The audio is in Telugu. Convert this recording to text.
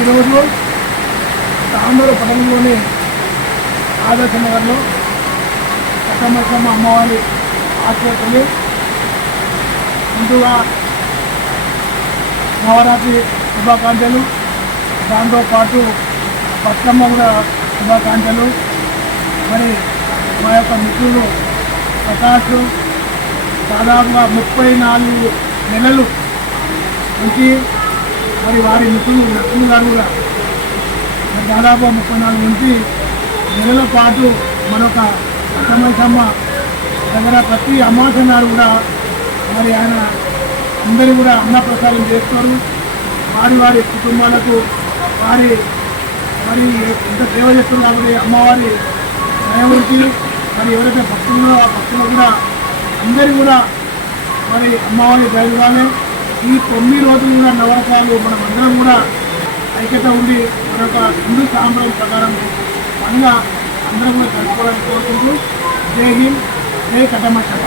ఈరోజు తాండూరు పట్టణంలోని ఆదర్శ నగర్లో కట్టమైసమ్మ అమ్మవారి ఆశీర్వదించి ముందుగా నవరాత్రి శుభాకాంక్షలు, దాంతోపాటు బతుకమ్మ కూడా శుభాకాంక్షలు. మరి మా యొక్క మిత్రులు ప్రకాష్ దాదాపుగా 34 నెలలు నుంచి మరి వారి మిత్రులు లక్ష్మి గారు కూడా దాదాపు 34 నుంచి నెలల పాటు మరొక కట్టమైసమ్మ దగ్గర ప్రతి అమావాస్య నాడు కూడా మరి ఆయన అందరూ కూడా అన్నప్రసాదం చేస్తారు. వారి కుటుంబాలకు మరి ఎంత సేవ చేస్తున్నారు కాబట్టి అమ్మవారి దయవుడికి మరి ఎవరైతే భక్తులు ఆ భక్తులు కూడా అందరూ కూడా మరి అమ్మవారి దయగానే ఈ 9 రోజులు కూడా నవరకాలు మనం అందరం కూడా ఐక్యత ఉండి మరొక హిందూ సాంప్రదాయం ప్రకారం పండుగ అందరం కూడా జరుపుకోవాలని కోరుకుంటూ జై హింద్, జై కట్టమైసమ్మ.